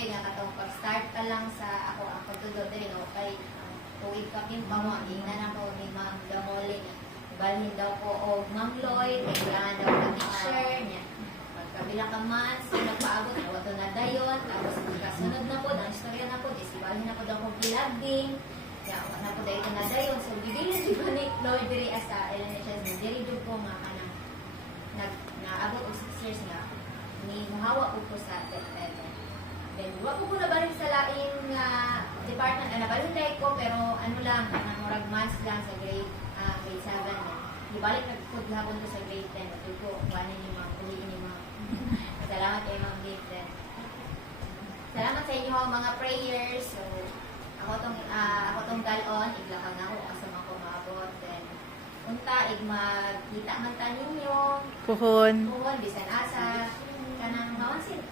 Uy, nga katong pag-start ka lang sa ako pagtudlo din, okay. Tuwid ka pimpaw, tingnan ako ni Ma'am Damoli. Balhin daw ko o Ma'am Lloyd, kailangan daw ka teacher niya. Pagkabila ka months, nagpaabot, wato na dayon, tapos kasunod na po, ang istorya na po, isibalhin na po daw kong pilagding, na po dayon na dayon. So, bibili di ba ni Lloyd diri sa LNHS, diri doon po nga ka naabot o 6 years nga, ni muhawa po sa DepEd. Then, wala po nabalik sa laing department, nabalhin dahil ko, pero ano lang, murag months lang sa grade 7 na. Ibalik na po hapon ko sa grade 10. Ito po, kuhanin ni Ma'am, kuliin ni Ma'am. Salamat kay Ma'am grade 10. Salamat sa inyo mga prayers. So, ako tong galon, iglakang ako kasi ako maabot. Then, unta, magkita man ta ninyo. Puhon. Puhon, bisan asa. Kanang mawansin.